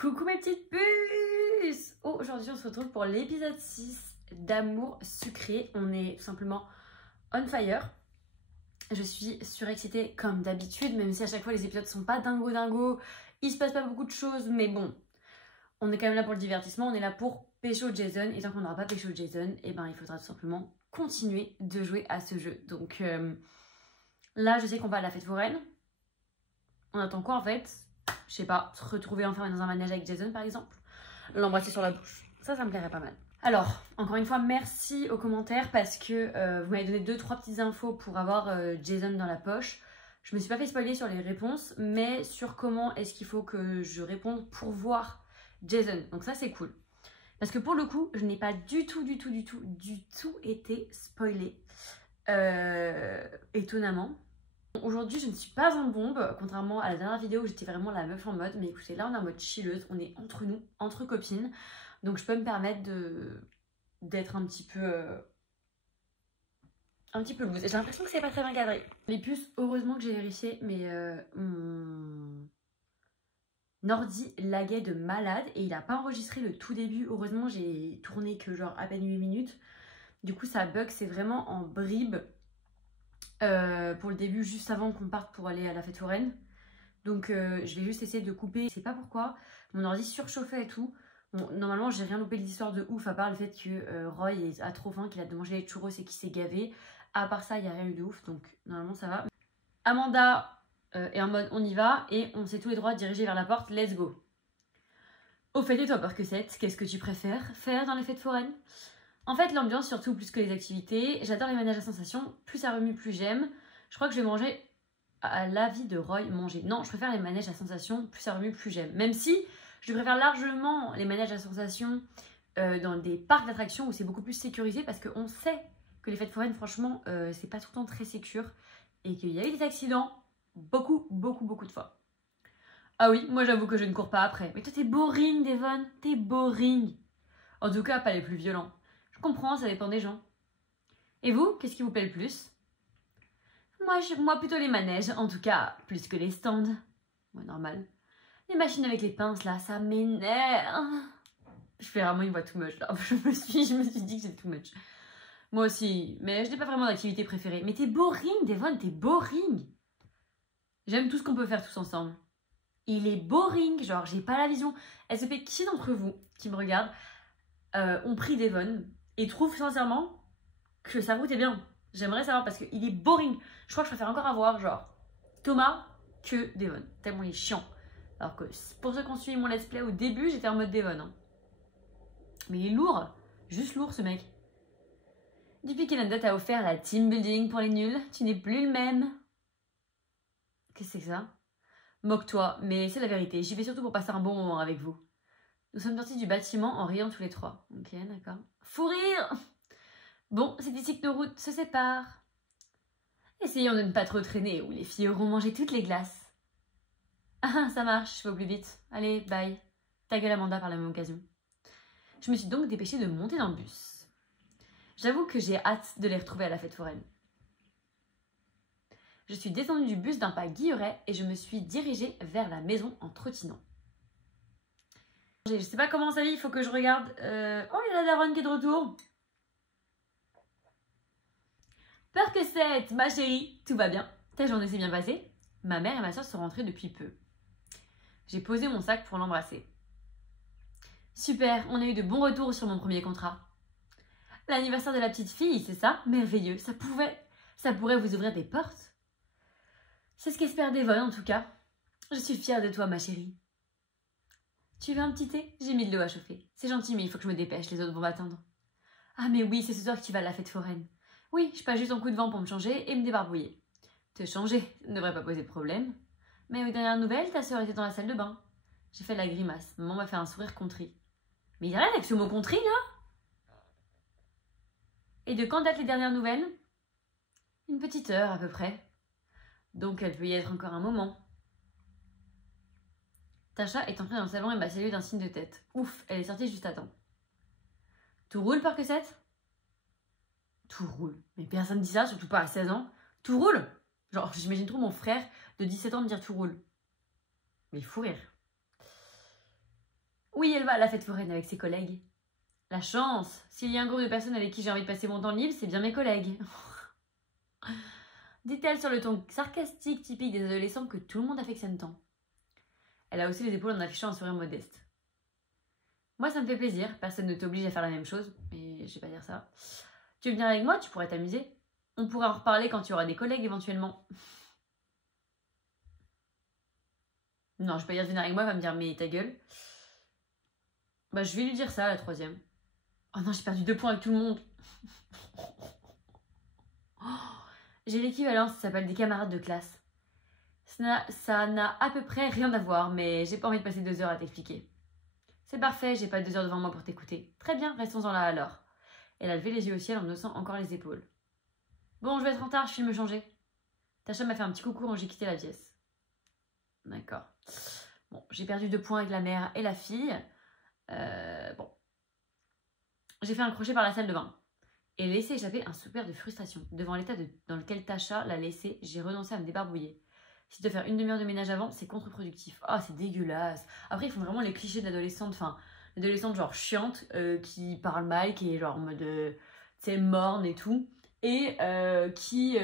Coucou mes petites puces! Aujourd'hui on se retrouve pour l'épisode 6 d'Amour sucré. On est tout simplement on fire. Je suis surexcitée comme d'habitude, même si à chaque fois les épisodes sont pas dingo. Il se passe pas beaucoup de choses, mais bon, on est quand même là pour le divertissement, on est là pour pécho Jason. Et tant qu'on n'aura pas pécho Jason, et ben il faudra tout simplement continuer de jouer à ce jeu. Donc là je sais qu'on va à la fête foraine. On attend quoi en fait? Je sais pas, se retrouver enfermé dans un manège avec Jason par exemple, l'embrasser sur la bouche, ça me plairait pas mal. Alors, encore une fois, merci aux commentaires parce que vous m'avez donné 2-3 petites infos pour avoir Jason dans la poche. Je me suis pas fait spoiler sur les réponses, mais sur comment est-ce qu'il faut que je réponde pour voir Jason. Donc ça c'est cool. Parce que pour le coup, je n'ai pas du tout été spoilée. Étonnamment. Aujourd'hui, je ne suis pas en bombe, contrairement à la dernière vidéo où j'étais vraiment la meuf en mode. Mais écoutez, là on est en mode chilleuse, on est entre nous, entre copines. Donc je peux me permettre d'être un petit peu loose. J'ai l'impression que c'est pas très bien cadré. Les puces, heureusement que j'ai vérifié, mais mon ordi laguait de malade et il a pas enregistré le tout début. Heureusement, j'ai tourné que genre à peine 8 minutes. Du coup, ça bug, c'est vraiment en bribes. Pour le début, juste avant qu'on parte pour aller à la fête foraine. Donc je vais juste essayer de couper. Je sais pas pourquoi, mon ordi surchauffait et tout. Bon, normalement j'ai rien loupé de l'histoire de ouf, à part le fait que Roy a trop faim, qu'il a mangé les churros et qu'il s'est gavé. À part ça, il n'y a rien eu de ouf, donc normalement ça va. Amanda est en mode on y va et on s'est tous les droits dirigés vers la porte, let's go. Au fait, et toi Perquesette, qu'est-ce que tu préfères faire dans les fêtes foraines? En fait, l'ambiance surtout plus que les activités. J'adore les manèges à sensations. Plus ça remue, plus j'aime. Je crois que je vais manger à l'avis de Roy. Manger. Non, je préfère les manèges à sensations. Plus ça remue, plus j'aime. Même si je préfère largement les manèges à sensations dans des parcs d'attractions où c'est beaucoup plus sécurisé parce qu'on sait que les fêtes foraines, franchement, c'est pas tout le temps très sécure et qu'il y a eu des accidents beaucoup de fois. Ah oui, moi j'avoue que je ne cours pas après. Mais toi t'es boring, Devon. T'es boring. En tout cas, pas les plus violents. Je comprends, ça dépend des gens. Et vous, qu'est-ce qui vous plaît le plus? Moi, plutôt les manèges, en tout cas, plus que les stands. Ouais, normal. Les machines avec les pinces, là, ça m'énerve. Je fais vraiment une voix too much, là. Je me suis dit que c'était too much. Moi aussi, mais je n'ai pas vraiment d'activité préférée. Mais t'es boring, Devon, t'es boring. J'aime tout ce qu'on peut faire tous ensemble. Il est boring, genre, j'ai pas la vision. SEP, qui d'entre vous, qui me regarde, ont pris Devon et trouve sincèrement que sa route est bien. J'aimerais savoir parce qu'il est boring. Je crois que je préfère encore avoir genre Thomas que Devon. Tellement il est chiant. Alors que pour ceux qui ont suivi mon let's play au début, j'étais en mode Devon. Hein. Mais il est lourd. Juste lourd ce mec. Depuis qu'Elenda t'a offert la team building pour les nuls, tu n'es plus le même. Qu'est-ce que c'est que ça? Moque-toi, mais c'est la vérité. J'y vais surtout pour passer un bon moment avec vous. Nous sommes sortis du bâtiment en riant tous les trois. Ok, d'accord. Fou rire! Bon, c'est ici que nos routes se séparent. Essayons de ne pas trop traîner ou les filles auront mangé toutes les glaces. Ah, ça marche, je vais au plus vite. Allez, bye. Ta gueule Amanda par la même occasion. Je me suis donc dépêchée de monter dans le bus. J'avoue que j'ai hâte de les retrouver à la fête foraine. Je suis descendue du bus d'un pas guilleret et je me suis dirigée vers la maison en trottinant. Je sais pas comment ça dit, il faut que je regarde. Oh, il y a la daronne qui est de retour. Perquesette, ma chérie, tout va bien? Ta journée s'est bien passée? Ma mère et ma soeur sont rentrées depuis peu. J'ai posé mon sac pour l'embrasser. Super, on a eu de bons retours sur mon premier contrat. L'anniversaire de la petite fille, c'est ça? Merveilleux, ça pourrait vous ouvrir des portes. C'est ce qu'espère Devon en tout cas. Je suis fière de toi, ma chérie. Tu veux un petit thé? J'ai mis de l'eau à chauffer. C'est gentil, mais il faut que je me dépêche, les autres vont m'attendre. Ah mais oui, c'est ce soir que tu vas à la fête foraine. Oui, je passe juste un coup de vent pour me changer et me débarbouiller. Te changer, ça ne devrait pas poser de problème. Mais aux dernières nouvelles, ta soeur était dans la salle de bain. J'ai fait la grimace. Maman m'a fait un sourire contrit. Mais il y a rien avec ce mot contrit, là? Et de quand datent les dernières nouvelles? Une petite heure, à peu près. Donc elle peut y être encore un moment. Tasha est entrée dans le salon et m'a salué d'un signe de tête. Ouf, elle est sortie juste à temps. Tout roule, Perquesette? Tout roule. Mais personne ne dit ça, surtout pas à 16 ans. Tout roule? Genre, j'imagine trop mon frère de 17 ans me dire tout roule. Mais il faut rire. Oui, elle va à la fête foraine avec ses collègues. La chance. S'il y a un groupe de personnes avec qui j'ai envie de passer mon temps libre, c'est bien mes collègues. Dit-elle sur le ton sarcastique typique des adolescents que tout le monde affectionne tant. Elle a aussi les épaules en affichant un sourire modeste. Moi, ça me fait plaisir. Personne ne t'oblige à faire la même chose. Mais je vais pas dire ça. Tu veux venir avec moi? Tu pourrais t'amuser. On pourra en reparler quand tu auras des collègues éventuellement. Non, je vais pas dire de venir avec moi. Elle va me dire mais ta gueule. Bah, je vais lui dire ça, la troisième. Oh non, j'ai perdu 2 points avec tout le monde. J'ai l'équivalent, ça s'appelle des camarades de classe. Ça n'a à peu près rien à voir, mais j'ai pas envie de passer 2 heures à t'expliquer. C'est parfait, j'ai pas 2 heures devant moi pour t'écouter. Très bien, restons-en là alors. Elle a levé les yeux au ciel en haussant encore les épaules. Bon, je vais être en retard, je file me changer. Tasha m'a fait un petit coucou quand j'ai quitté la pièce. D'accord. Bon, j'ai perdu 2 points avec la mère et la fille. Bon. J'ai fait un crochet par la salle de bain. Et laissé échapper un soupir de frustration. Devant l'état dans lequel Tasha l'a laissé, j'ai renoncé à me débarbouiller. Si de faire 1 demi-heure de ménage avant, c'est contre-productif. Ah, c'est dégueulasse. Après, ils font vraiment les clichés d'adolescentes. Enfin, l'adolescente genre chiante, qui parle mal, qui est genre en mode, tu sais, morne et tout. Et qui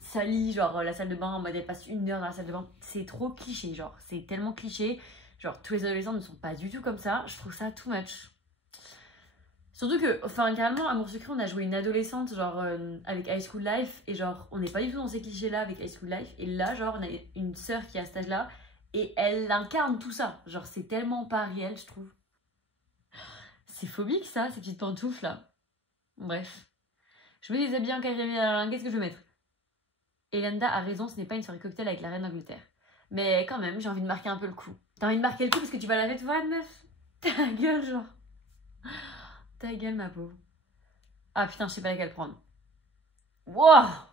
salit genre la salle de bain en mode elle passe 1 heure dans la salle de bain. C'est trop cliché, genre. C'est tellement cliché. Genre, tous les adolescents ne sont pas du tout comme ça. Je trouve ça too much. Surtout que, enfin, carrément, Amour Secret, on a joué une adolescente, genre, avec High School Life, et genre, on n'est pas du tout dans ces clichés-là avec High School Life, et là, genre, on a une sœur qui est à cet âge-là, et elle incarne tout ça. Genre, c'est tellement pas réel, je trouve. C'est phobique, ça, ces petites pantoufles-là. Bref. Je me déshabille en quatrième, qu'est-ce que je vais mettre? Elenda a raison, ce n'est pas une soirée cocktail avec la reine d'Angleterre. Mais quand même, j'ai envie de marquer un peu le coup. T'as envie de marquer le coup parce que tu vas à la fête foraine, meuf? Ta gueule, genre. Ta gueule, ma pauvre. Ah putain, je sais pas laquelle prendre. Wouah!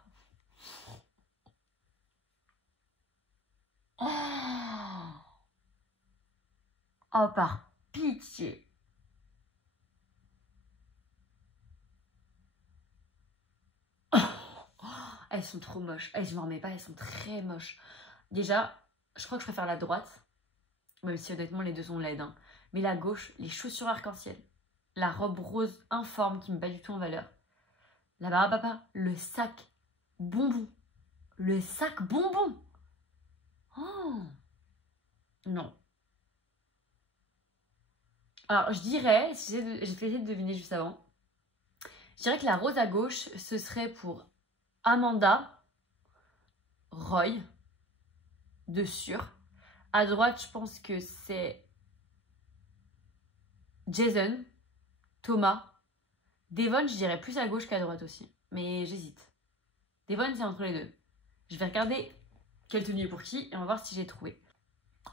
Oh, par pitié. Elles sont trop moches. Je m'en remets pas, elles sont très moches. Déjà, je crois que je préfère la droite. Même si honnêtement, les deux sont laides. Hein. Mais la gauche, les chaussures arc-en-ciel. La robe rose informe qui me met pas du tout en valeur. La barbe à papa, le sac bonbon. Le sac bonbon. Oh non. Alors, je dirais, j'ai fait essayer de deviner juste avant. Je dirais que la rose à gauche, ce serait pour Amanda, Roy, de sûr. À droite, je pense que c'est Jason, Thomas. Devon, je dirais plus à gauche qu'à droite aussi. Mais j'hésite. Devon, c'est entre les deux. Je vais regarder quelle tenue est pour qui et on va voir si j'ai trouvé.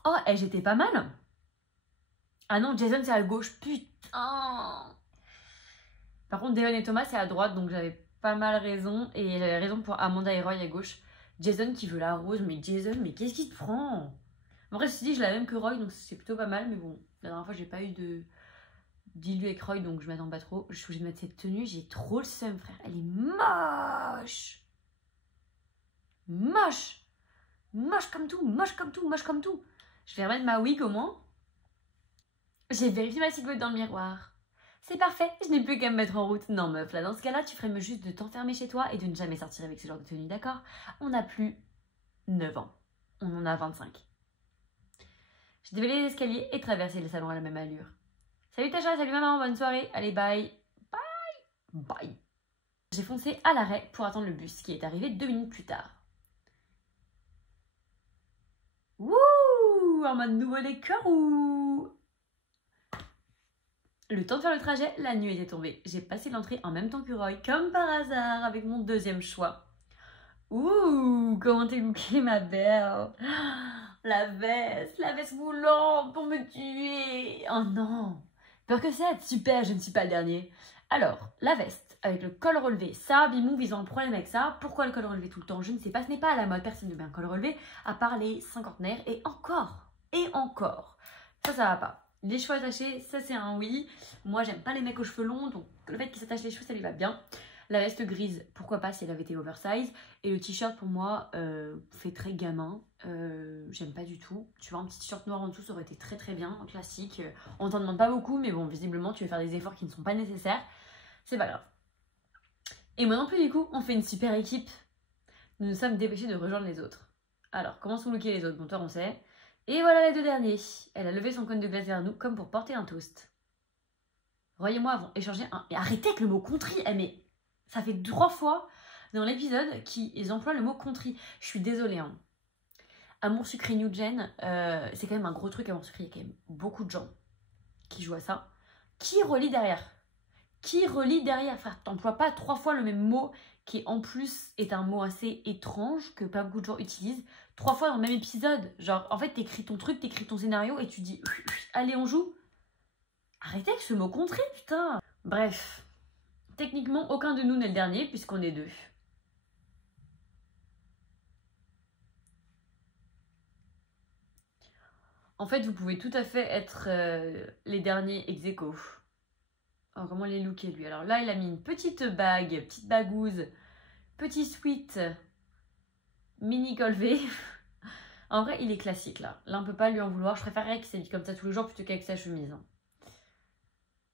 Oh, j'étais pas mal. Ah non, Jason, c'est à gauche. Putain. Par contre, Devon et Thomas, c'est à droite. Donc j'avais pas mal raison. Et j'avais raison pour Amanda et Roy à gauche. Jason qui veut la rose. Mais Jason, mais qu'est-ce qui te prend? En vrai, je me suis dit, je l'ai la même que Roy. Donc c'est plutôt pas mal. Mais bon, la dernière fois, j'ai pas eu de dilu avec Roy. Donc je m'attends pas trop. Je suis obligée de mettre cette tenue. J'ai trop le seum, frère. Elle est moche. Moche. Moche comme tout. Moche comme tout. Moche comme tout. Je vais remettre ma wig au moins. J'ai vérifié ma silhouette dans le miroir. C'est parfait, je n'ai plus qu'à me mettre en route. Non meuf, là dans ce cas-là, tu ferais mieux juste de t'enfermer chez toi et de ne jamais sortir avec ce genre de tenue, d'accord? On n'a plus 9 ans. On en a 25. J'ai dévalé les escaliers et traversé le salon à la même allure. Salut Tasha, salut maman, bonne soirée. Allez, bye. Bye. Bye. J'ai foncé à l'arrêt pour attendre le bus qui est arrivé 2 minutes plus tard. Wouh! En mode nouveau décor ou... Le temps de faire le trajet, la nuit était tombée. J'ai passé l'entrée en même temps que Roy, comme par hasard, avec mon deuxième choix. Ouh, comment t'es lookée, ma belle? La veste moulante pour me tuer. Oh non, peur que c'est, super, je ne suis pas le dernier. Alors, la veste, avec le col relevé, ça, Bimou, ils ont un problème avec ça. Pourquoi le col relevé tout le temps? Je ne sais pas, ce n'est pas à la mode, personne ne met un col relevé, à part les cinquantenaires, et encore. Ça va pas. Les cheveux attachés, ça c'est un oui. Moi j'aime pas les mecs aux cheveux longs, donc le fait qu'il s'attache les cheveux ça lui va bien. La veste grise, pourquoi pas si elle avait été oversize. Et le t-shirt pour moi fait très gamin. J'aime pas du tout. Tu vois, un petit t-shirt noir en dessous, ça aurait été très très bien, classique. On t'en demande pas beaucoup, mais bon, visiblement, tu vas faire des efforts qui ne sont pas nécessaires. C'est pas grave. Et moi non plus, du coup, on fait une super équipe. Nous nous sommes dépêchés de rejoindre les autres. Alors, comment sont lookés les autres? Bon, toi, on sait. Et voilà les deux derniers. Elle a levé son cône de glace vers nous, comme pour porter un toast. Roy et moi avons échangé un... Et arrêtez avec le mot contrit. Mais ça fait 3 fois dans l'épisode qu'ils emploient le mot contrit. Je suis désolée, hein. Amour sucré New Gen, c'est quand même un gros truc. Amour sucré, il y a quand même beaucoup de gens qui jouent à ça. Qui relie derrière? Qui relie derrière? Enfin, t'emploies pas 3 fois le même mot qui en plus est un mot assez étrange que pas beaucoup de gens utilisent. 3 fois dans le même épisode. Genre, en fait, t'écris ton truc, t'écris ton scénario et tu dis allez, on joue. Arrêtez avec ce mot contrit, putain. Bref, techniquement, aucun de nous n'est le dernier puisqu'on est 2. En fait, vous pouvez tout à fait être les derniers ex aequo. Alors, comment les looker, lui? Alors là, il a mis une petite bague, petite bagouze, petit sweat, mini colvé. En vrai, il est classique, là. Là, on peut pas lui en vouloir. Je préférerais qu'il s'habille comme ça tous les jours plutôt qu'avec sa chemise. Hein.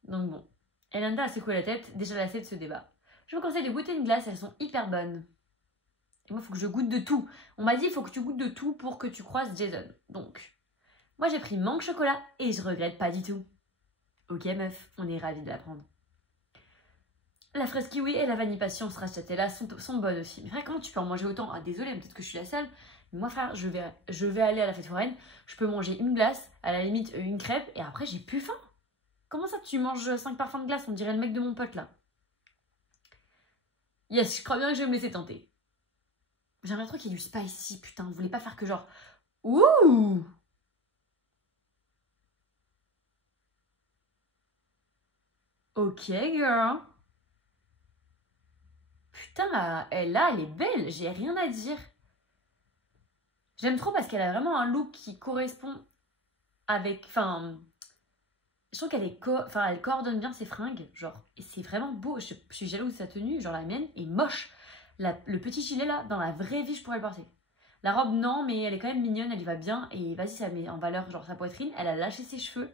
Donc bon. Elenda a secoué la tête, déjà lassée de ce débat. Je vous conseille de goûter une glace, elles sont hyper bonnes. Et moi, il faut que je goûte de tout. On m'a dit, il faut que tu goûtes de tout pour que tu croises Jason. Donc, moi, j'ai pris mangue chocolat et je regrette pas du tout. Ok, meuf, on est ravis de la prendre. La fraise kiwi et la vanille passion stracciatella sont bonnes aussi. Mais frère, comment tu peux en manger autant? Ah, désolée, peut-être que je suis la seule. Mais moi, frère, je vais aller à la fête foraine. Je peux manger une glace, à la limite une crêpe, et après, j'ai plus faim. Comment ça, tu manges 5 parfums de glace? On dirait le mec de mon pote, là. Yes, je crois bien que je vais me laisser tenter. J'aimerais trop qu'il y ait du spicy, putain. Vous voulez pas faire que genre... Ouh! Ok, girl. Putain, elle est belle. J'ai rien à dire. J'aime trop parce qu'elle a vraiment un look qui correspond avec... Enfin... Je trouve qu'elle elle coordonne bien ses fringues. Genre, et c'est vraiment beau. Je suis jalouse de sa tenue. Genre, la mienne est moche. Le petit gilet, là, dans la vraie vie, je pourrais le porter. La robe, non, mais elle est quand même mignonne. Elle y va bien. Et vas-y, ça met en valeur, genre, sa poitrine. Elle a lâché ses cheveux.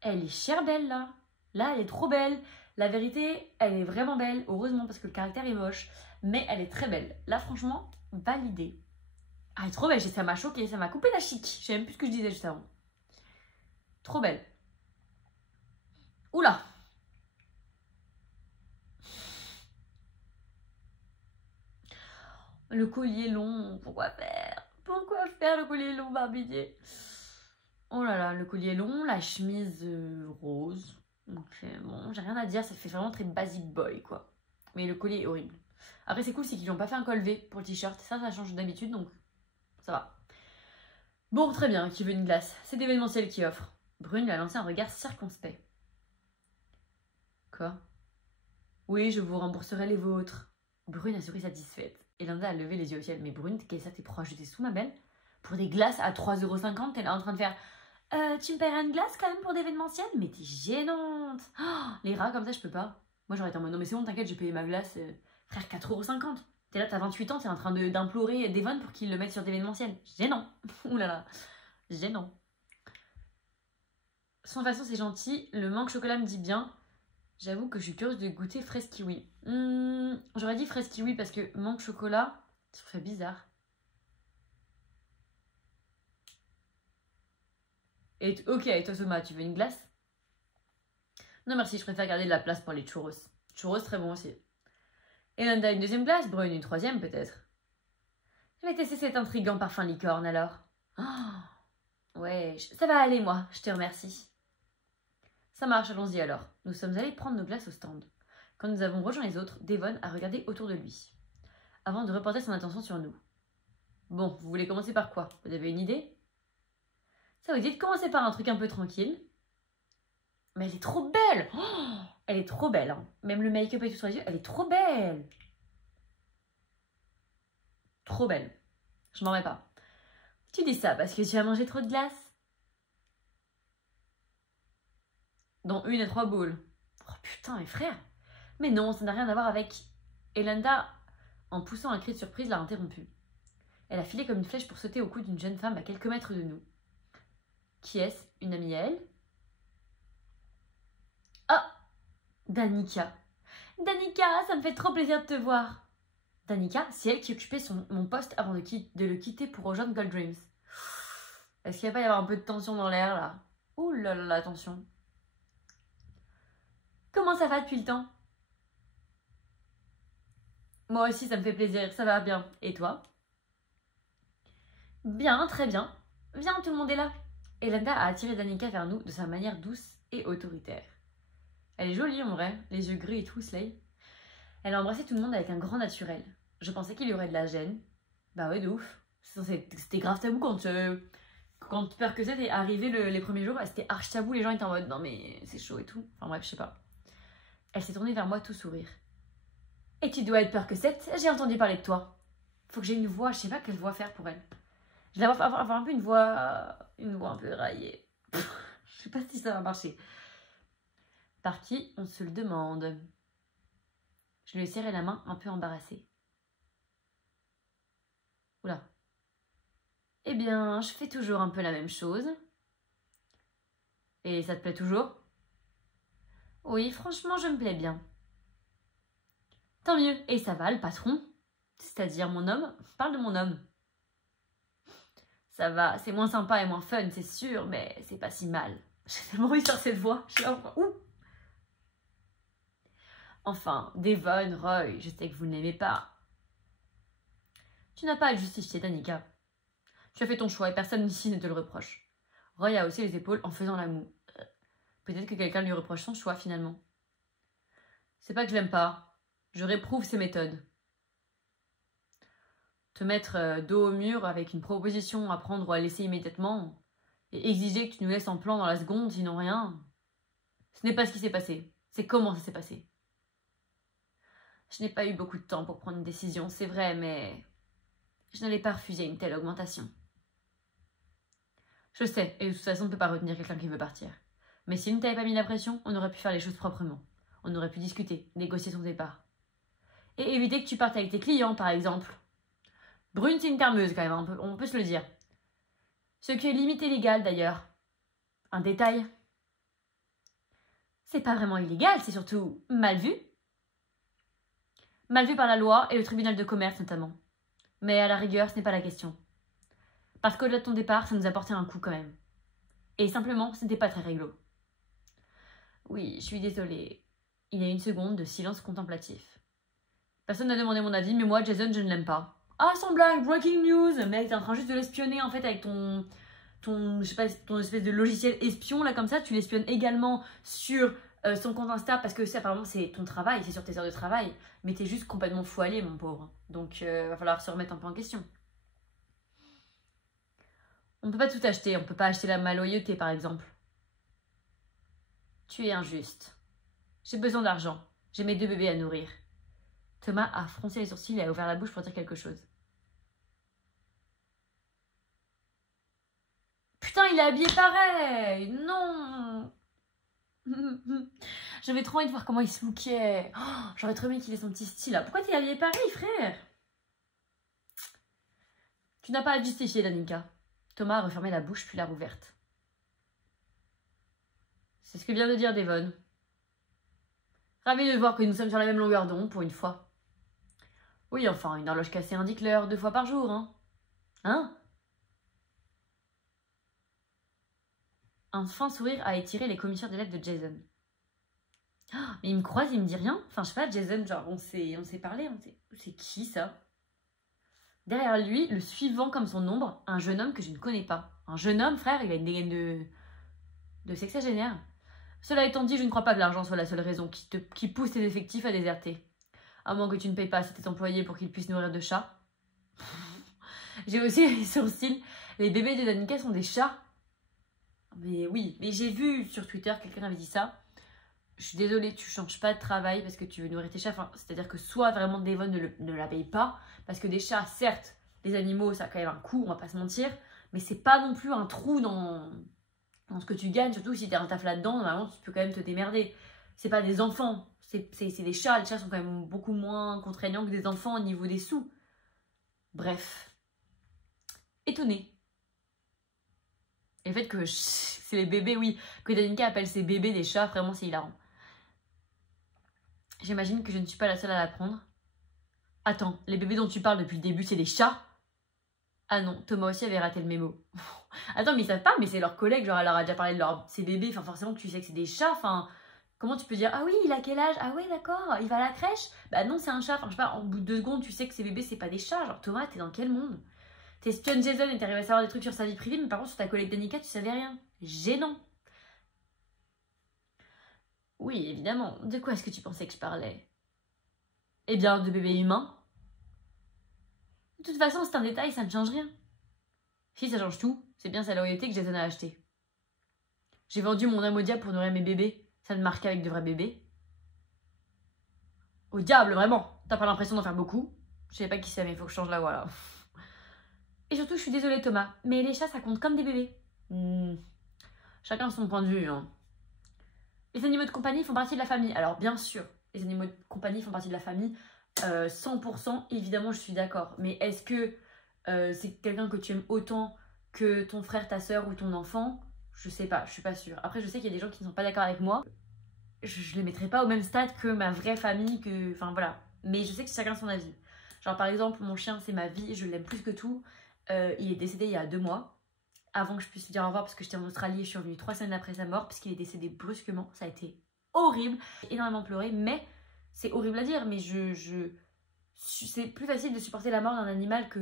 Elle est chère belle, là. Là, elle est trop belle. La vérité, elle est vraiment belle. Heureusement, parce que le caractère est moche. Mais elle est très belle. Là, franchement, validée. Ah, elle est trop belle. Ça m'a choquée. Ça m'a coupé la chic. Je sais même plus ce que je disais juste avant. Trop belle. Oula! Le collier long, pourquoi faire? Pourquoi faire le collier long, Barbidie? Oh là là, le collier long, la chemise rose. Ok, bon, j'ai rien à dire, ça fait vraiment très basic boy, quoi. Mais le collier est horrible. Après, c'est cool, c'est qu'ils n'ont pas fait un col V pour le t-shirt. Ça change d'habitude, donc ça va. Bon, très bien, qui veut une glace? C'est d'événementiel qui offre. Brune lui a lancé un regard circonspect. Quoi? Oui, je vous rembourserai les vôtres. Brune a souri satisfaite. Et Linda a levé les yeux au ciel. Mais Brune, qu'est-ce que ça t'es pour ajouter sous, ma belle? Pour des glaces à 3,50 €, t'es là en train de faire tu me paieras une glace quand même pour d'événementiel? Mais t'es gênante! Oh, les rats comme ça, je peux pas. Moi, j'aurais été en mode non, mais c'est bon, t'inquiète, j'ai payé ma glace. Frère, 4,50 €. T'es là, t'as 28 ans, t'es en train d'implorer Devon pour qu'il le mette sur d'événementiel. Gênant! Ouh là là, gênant. Son façon, c'est gentil. Le manque chocolat me dit bien. J'avoue que je suis curieuse de goûter fraise kiwi. J'aurais dit fraise kiwi parce que manque chocolat, ça fait bizarre. Et ok, et toi Thomas, tu veux une glace? Non merci, je préfère garder de la place pour les churros. Churros très bon aussi. Et Linda une deuxième glace, Brune une troisième peut-être. Je vais tester cet intriguant parfum licorne alors. Oh, ouais, ça va aller moi, je te remercie. Ça marche, allons-y alors. Nous sommes allés prendre nos glaces au stand. Quand nous avons rejoint les autres, Devon a regardé autour de lui, avant de reporter son attention sur nous. Bon, vous voulez commencer par quoi? Vous avez une idée? Ça vous dit de commencer par un truc un peu tranquille? Mais elle est trop belle! Oh, elle est trop belle, hein. Même le make-up et tout sur les yeux, elle est trop belle! Trop belle. Je m'en remets pas. Tu dis ça parce que tu as mangé trop de glace? Dont 1 à 3 boules. Oh putain, mes frères! Mais non, ça n'a rien à voir avec Et Landa, en poussant un cri de surprise, l'a interrompue. Elle a filé comme une flèche pour sauter au cou d'une jeune femme à quelques mètres de nous. Qui est-ce? Une amie à elle? Ah! Danica. Danica, ça me fait trop plaisir de te voir. Danica, c'est elle qui occupait mon poste avant de le quitter pour rejoindre Gold Dreams. Est-ce qu'il va pas y avoir un peu de tension dans l'air là? Ouh là là, attention. Comment ça va depuis le temps? Moi aussi, ça me fait plaisir, ça va bien. Et toi? Bien, très bien. Viens, tout le monde est là. Et Landa a attiré Danica vers nous de sa manière douce et autoritaire. Elle est jolie en vrai, les yeux gris et tout, Slay. Elle a embrassé tout le monde avec un grand naturel. Je pensais qu'il y aurait de la gêne. Bah ouais, de ouf. C'était grave tabou quand Percocet est arrivé les premiers jours. C'était archi tabou, les gens étaient en mode non mais c'est chaud et tout. Enfin bref, je sais pas. Elle s'est tournée vers moi tout sourire. Et tu dois être Percocet, j'ai entendu parler de toi. Faut que j'ai une voix, je sais pas quelle voix faire pour elle. Je vais avoir un peu une voix un peu raillée. Je sais pas si ça va marcher. Par qui? On se le demande. Je lui ai serré la main un peu embarrassée. Oula. Eh bien, je fais toujours un peu la même chose. Et ça te plaît toujours? Oui, franchement, je me plais bien. Tant mieux. Et ça va, le patron? C'est-à-dire mon homme? Parle de mon homme. Ça va, c'est moins sympa et moins fun, c'est sûr, mais c'est pas si mal. J'ai tellement envie de faire cette voix. Je suis là, ouh. Enfin, Devon, Roy, je sais que vous ne l'aimez pas. Tu n'as pas à le justifier, Danica. Tu as fait ton choix et personne ici ne te le reproche. Roy a haussé les épaules en faisant la moue. Peut-être que quelqu'un lui reproche son choix, finalement. C'est pas que je l'aime pas. Je réprouve ses méthodes. Te mettre dos au mur avec une proposition à prendre ou à laisser immédiatement et exiger que tu nous laisses en plan dans la seconde, sinon rien. Ce n'est pas ce qui s'est passé. C'est comment ça s'est passé. Je n'ai pas eu beaucoup de temps pour prendre une décision, c'est vrai, mais je n'allais pas refuser une telle augmentation. Je sais, et de toute façon, on ne peut pas retenir quelqu'un qui veut partir. Mais s'il ne t'avait pas mis la pression, on aurait pu faire les choses proprement. On aurait pu discuter, négocier son départ. Et éviter que tu partes avec tes clients, par exemple. Brune, c'est une carmeuse, quand même, on peut se le dire. Ce qui est limite illégal, d'ailleurs. Un détail. C'est pas vraiment illégal, c'est surtout mal vu. Mal vu par la loi et le tribunal de commerce, notamment. Mais à la rigueur, ce n'est pas la question. Parce qu'au-delà de ton départ, ça nous a porté un coup, quand même. Et simplement, ce n'était pas très réglo. Oui, je suis désolée. Il y a une seconde de silence contemplatif. Personne n'a demandé mon avis, mais moi, Jason, je ne l'aime pas. Ah, sans blague, breaking news! Mec, t'es en train juste de l'espionner, en fait, avec je sais pas, ton espèce de logiciel espion, là, comme ça. Tu l'espionnes également sur son compte Insta, parce que ça, apparemment, c'est ton travail, c'est sur tes heures de travail. Mais t'es juste complètement foilé, mon pauvre. Donc, va falloir se remettre un peu en question. On peut pas tout acheter, on peut pas acheter la malloyauté, par exemple. Tu es injuste. J'ai besoin d'argent. J'ai mes 2 bébés à nourrir. Thomas a froncé les sourcils et a ouvert la bouche pour dire quelque chose. Putain, il est habillé pareil! Non! J'avais trop envie de voir comment il se lookait. Oh, j'aurais trop aimé qu'il ait son petit style là. Pourquoi t'es habillé pareil, frère? Tu n'as pas à te justifier, Danica. Thomas a refermé la bouche puis l'a rouverte. C'est ce que vient de dire Devon. Ravi de voir que nous sommes sur la même longueur d'onde pour une fois. Oui, enfin, une horloge cassée indique l'heure 2 fois par jour, hein? Hein? Un fin sourire a étiré les commissures des lèvres de Jason. Oh, mais il me croise, il me dit rien. Enfin, je sais pas, Jason, genre, on s'est parlé, c'est qui ça? Derrière lui, le suivant comme son ombre, un jeune homme que je ne connais pas. Un jeune homme, frère, il a une dégaine de sexagénaire. Cela étant dit, je ne crois pas que l'argent soit la seule raison qui pousse tes effectifs à déserter. À moins que tu ne payes pas assez tes employés pour qu'ils puissent nourrir de chats. J'ai aussi les sourcils. Les bébés de Danica sont des chats. Mais oui, mais j'ai vu sur Twitter, quelqu'un avait dit ça. Je suis désolée, tu changes pas de travail parce que tu veux nourrir tes chats. Enfin, c'est-à-dire que soit vraiment Devon ne la paye pas, parce que des chats, certes, les animaux, ça a quand même un coût, on va pas se mentir, mais c'est pas non plus un trou dans ce que tu gagnes, surtout si t'es un taf là-dedans, normalement tu peux quand même te démerder. C'est pas des enfants, C'est des chats. Les chats sont quand même beaucoup moins contraignants que des enfants au niveau des sous. Bref. Étonnée. Et le fait que c'est les bébés, oui, que Danica appelle ses bébés des chats, vraiment c'est hilarant. J'imagine que je ne suis pas la seule à l'apprendre. Attends, les bébés dont tu parles depuis le début, c'est des chats? Ah non, Thomas aussi avait raté le mémo. Attends, mais ils savent pas, mais c'est leur collègue, genre elle leur a déjà parlé de ses bébés, enfin forcément tu sais que c'est des chats, enfin... Comment tu peux dire, ah oui, il a quel âge? Ah ouais, d'accord, il va à la crèche? Bah non, c'est un chat, enfin je sais pas, en bout de 2 secondes, tu sais que ces bébés, c'est pas des chats, genre Thomas, t'es dans quel monde? T'espionnes Jason et t'arrives à savoir des trucs sur sa vie privée, mais par contre sur ta collègue Danica, tu savais rien. Gênant. Oui, évidemment, de quoi est-ce que tu pensais que je parlais? Eh bien, de bébés humains. De toute façon, c'est un détail, ça ne change rien. Si, ça change tout. C'est bien sa loyauté que Jason a acheté. J'ai vendu mon âme au diable pour nourrir mes bébés. Ça ne marche qu'avec de vrais bébés. Au diable, vraiment. T'as pas l'impression d'en faire beaucoup? Je sais pas qui c'est, mais il faut que je change la voix là. Et surtout, je suis désolée Thomas, mais les chats ça compte comme des bébés. Chacun son point de vue. Hein. Les animaux de compagnie font partie de la famille. Alors bien sûr, les animaux de compagnie font partie de la famille. 100%, évidemment, je suis d'accord. Mais est-ce que c'est quelqu'un que tu aimes autant que ton frère, ta soeur ou ton enfant? Je sais pas, je suis pas sûre. Après, je sais qu'il y a des gens qui ne sont pas d'accord avec moi. Je les mettrai pas au même stade que ma vraie famille, que... Enfin, voilà. Mais je sais que chacun son avis. Genre, par exemple, mon chien, c'est ma vie, je l'aime plus que tout. Il est décédé il y a 2 mois. Avant que je puisse lui dire au revoir, parce que j'étais en Australie et je suis revenue 3 semaines après sa mort, parce qu'il est décédé brusquement. Ça a été horrible. J'ai énormément pleuré, mais... C'est horrible à dire, mais c'est plus facile de supporter la mort d'un animal que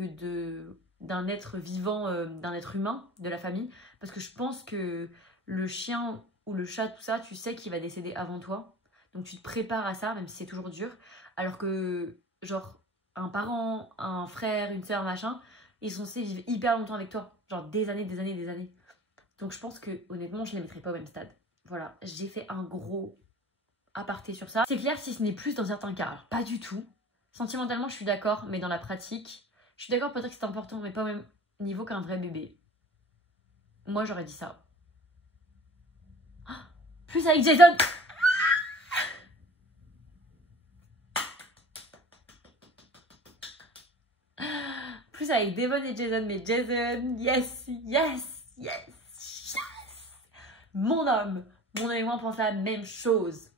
d'un être vivant, d'un être humain de la famille. Parce que je pense que le chien ou le chat, tout ça, tu sais qu'il va décéder avant toi. Donc tu te prépares à ça, même si c'est toujours dur. Alors que, genre, un parent, un frère, une soeur, machin, ils sont censés vivre hyper longtemps avec toi. Genre des années, des années, des années. Donc je pense que, honnêtement, je ne les mettrai pas au même stade. Voilà, j'ai fait un gros aparté sur ça. C'est clair si ce n'est plus dans certains cas. Alors, pas du tout. Sentimentellement, je suis d'accord, mais dans la pratique, je suis d'accord pour dire que c'est important, mais pas au même niveau qu'un vrai bébé. Moi, j'aurais dit ça. Oh, plus avec Jason. Plus avec Devon et Jason, mais Jason, yes, yes, yes, yes. Mon homme et moi, on pense la même chose.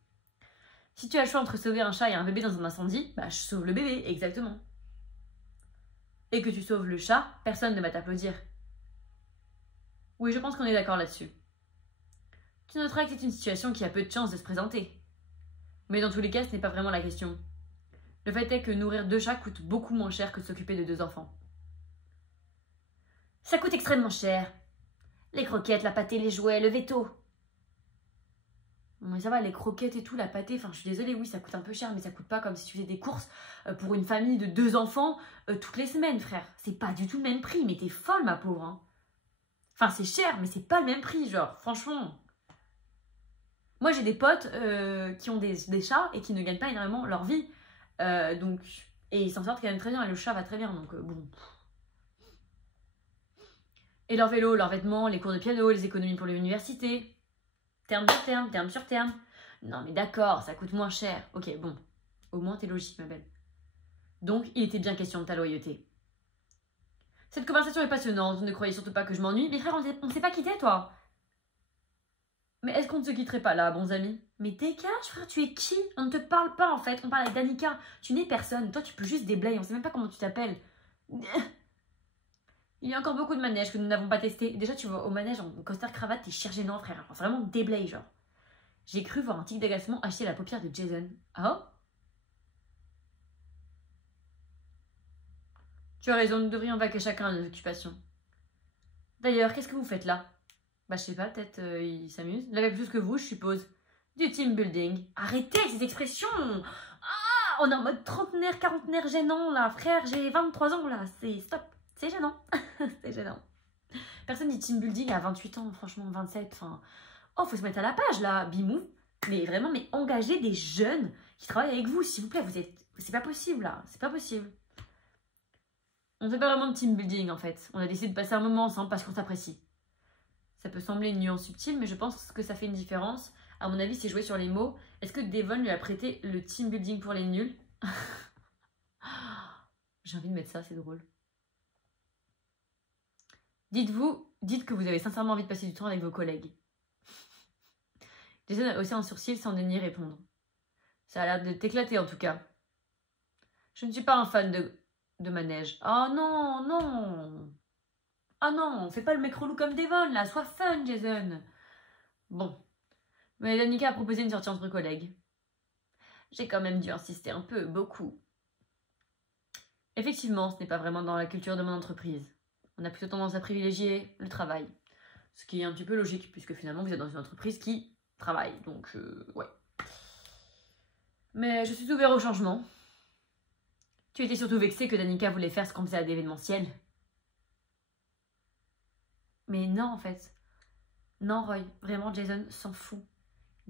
Si tu as le choix entre sauver un chat et un bébé dans un incendie, bah je sauve le bébé, exactement. Et que tu sauves le chat, personne ne va t'applaudir. Oui, je pense qu'on est d'accord là-dessus. Tu noteras que c'est une situation qui a peu de chances de se présenter. Mais dans tous les cas, ce n'est pas vraiment la question. Le fait est que nourrir 2 chats coûte beaucoup moins cher que de s'occuper de 2 enfants. Ça coûte extrêmement cher. Les croquettes, la pâtée, les jouets, le veto. Mais ça va, les croquettes et tout, la pâtée, enfin je suis désolée, oui ça coûte un peu cher, mais ça coûte pas comme si tu faisais des courses pour une famille de 2 enfants toutes les semaines, frère. C'est pas du tout le même prix, mais t'es folle ma pauvre. Hein. Enfin c'est cher, mais c'est pas le même prix, genre, franchement. Moi j'ai des potes qui ont des chats et qui ne gagnent pas énormément leur vie. Donc, et ils s'en sortent quand même très bien, et le chat va très bien, donc bon. Et leur vélo, leurs vêtements, les cours de piano, les économies pour l'université. Terme sur terme, terme sur terme. Non mais d'accord, ça coûte moins cher. Ok, bon. Au moins t'es logique, ma belle. Donc, il était bien question de ta loyauté. Cette conversation est passionnante, ne croyez surtout pas que je m'ennuie. Mais frère, on ne s'est pas quitté, toi. Mais est-ce qu'on ne se quitterait pas là, bons amis? Mais dégage, frère, tu es qui? On ne te parle pas, en fait. On parle avec Danica. Tu n'es personne. Toi, tu peux juste déblayer. On sait même pas comment tu t'appelles. Il y a encore beaucoup de manèges que nous n'avons pas testé. Déjà, tu vas au manège en costard cravate, t'es cher gênant, frère. Enfin, vraiment déblaye, genre. J'ai cru voir un tic d'agacement acheter la paupière de Jason. Ah oh? Tu as raison, nous devrions vaquer chacun à nos occupations. D'ailleurs, qu'est-ce que vous faites là? Bah, je sais pas, peut-être il s'amuse. La même chose que vous, je suppose. Du team building. Arrêtez ces expressions! Ah, on est en mode trentenaire, quarantenaire gênant, là. Frère, j'ai 23 ans, là. C'est stop. C'est gênant. C'est gênant. Personne dit team building à 28 ans, franchement, 27. Enfin, oh, faut se mettre à la page, là. Bimou. Mais vraiment, mais engagez des jeunes qui travaillent avec vous, s'il vous plaît. Vous êtes... C'est pas possible, là. C'est pas possible. On ne fait pas vraiment de team building, en fait. On a décidé de passer un moment ensemble parce qu'on s'apprécie. Ça peut sembler une nuance subtile, mais je pense que ça fait une différence. À mon avis, c'est joué sur les mots. Est-ce que Devon lui a prêté le team building pour les nuls? J'ai envie de mettre ça, c'est drôle. Dites que vous avez sincèrement envie de passer du temps avec vos collègues. Jason a haussé un sourcil sans daigner répondre. Ça a l'air de t'éclater en tout cas. Je ne suis pas un fan de manège. Oh non, non. Ah non, fais pas le mec relou comme Devon là, sois fun Jason. Bon. Mais Danica a proposé une sortie entre collègues. J'ai quand même dû insister un peu, beaucoup. Effectivement, ce n'est pas vraiment dans la culture de mon entreprise. On a plutôt tendance à privilégier le travail. Ce qui est un petit peu logique, puisque finalement vous êtes dans une entreprise qui travaille. Donc, ouais. Mais je suis ouvert au changement. Tu étais surtout vexée que Danica voulait faire ce qu'on faisait à d'événementiel. Mais non, en fait. Non, Roy. Vraiment, Jason s'en fout.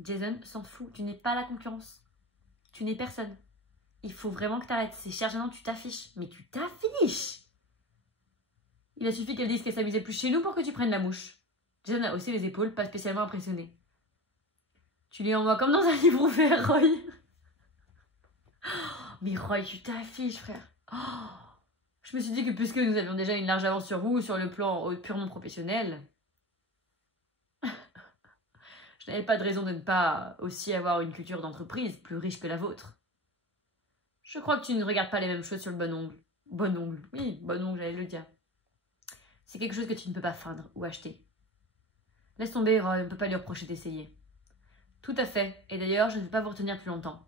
Jason s'en fout. Tu n'es pas la concurrence. Tu n'es personne. Il faut vraiment que tu arrêtes. C'est cher, Jason, tu t'affiches. Mais tu t'affiches! Il a suffi qu'elle dise qu'elle s'amusait plus chez nous pour que tu prennes la mouche. Jason a haussé les épaules, pas spécialement impressionné. Tu lui envoies comme dans un livre ouvert, Roy. Mais Roy, tu t'affiches, frère. Je me suis dit que puisque nous avions déjà une large avance sur vous, sur le plan purement professionnel, je n'avais pas de raison de ne pas aussi avoir une culture d'entreprise plus riche que la vôtre. Je crois que tu ne regardes pas les mêmes choses sur le bon ongle. Bon ongle, oui, bon ongle, j'allais le dire. C'est quelque chose que tu ne peux pas feindre ou acheter. Laisse tomber, Roy, on ne peut pas lui reprocher d'essayer. Tout à fait, et d'ailleurs, je ne vais pas vous retenir plus longtemps.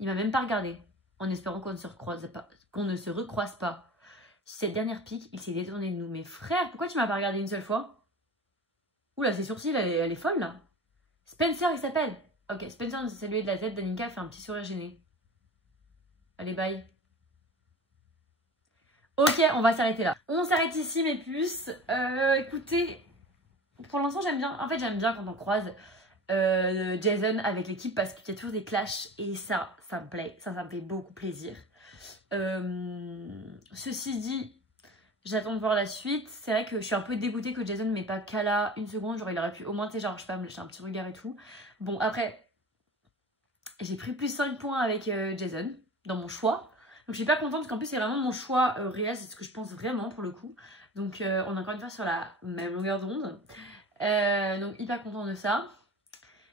Il m'a même pas regardé, en espérant qu'on ne se recroise pas. Cette dernière pique, il s'est détourné de nous. Mais frère, pourquoi tu m'as pas regardé une seule fois? Oula, ses sourcils, elle est folle, là. Spencer, il s'appelle. Ok, Spencer nous a salué de la tête, Danica fait un petit sourire gêné. Allez, bye. Ok, on va s'arrêter là. On s'arrête ici, mes puces. Écoutez, pour l'instant, j'aime bien. En fait, j'aime bien quand on croise Jason avec l'équipe parce qu'il y a toujours des clashs et ça me plaît. Ça me fait beaucoup plaisir. Ceci dit, j'attends de voir la suite. C'est vrai que je suis un peu dégoûtée que Jason ne m'ait pas cala une seconde. Genre, il aurait pu au moins, tu sais, genre, je sais pas, me lâcher un petit regard et tout. Bon, après, j'ai pris plus 5 points avec Jason dans mon choix. Donc, je suis pas contente parce qu'en plus, c'est vraiment mon choix réel. C'est ce que je pense vraiment pour le coup. Donc, on est encore une fois sur la même longueur d'onde. Donc, hyper contente de ça.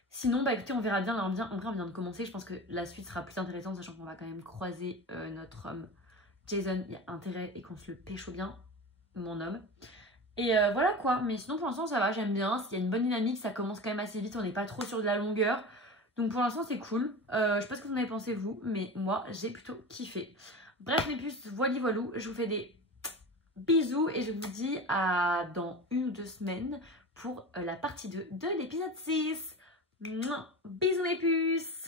Sinon, bah écoutez, on verra bien. Là, en vrai, on vient de commencer. Je pense que la suite sera plus intéressante, sachant qu'on va quand même croiser notre homme Jason. Il y a intérêt et qu'on se le pécho bien, mon homme. Et voilà quoi. Mais sinon, pour l'instant, ça va. J'aime bien. Il y a une bonne dynamique. Ça commence quand même assez vite. On n'est pas trop sur de la longueur. Donc pour l'instant, c'est cool. Je sais pas ce que vous en avez pensé, vous. Mais moi, j'ai plutôt kiffé. Bref, mes puces, voilou. Je vous fais des bisous. Et je vous dis à dans 1 ou 2 semaines pour la partie 2 de l'épisode 6. Bisous les puces!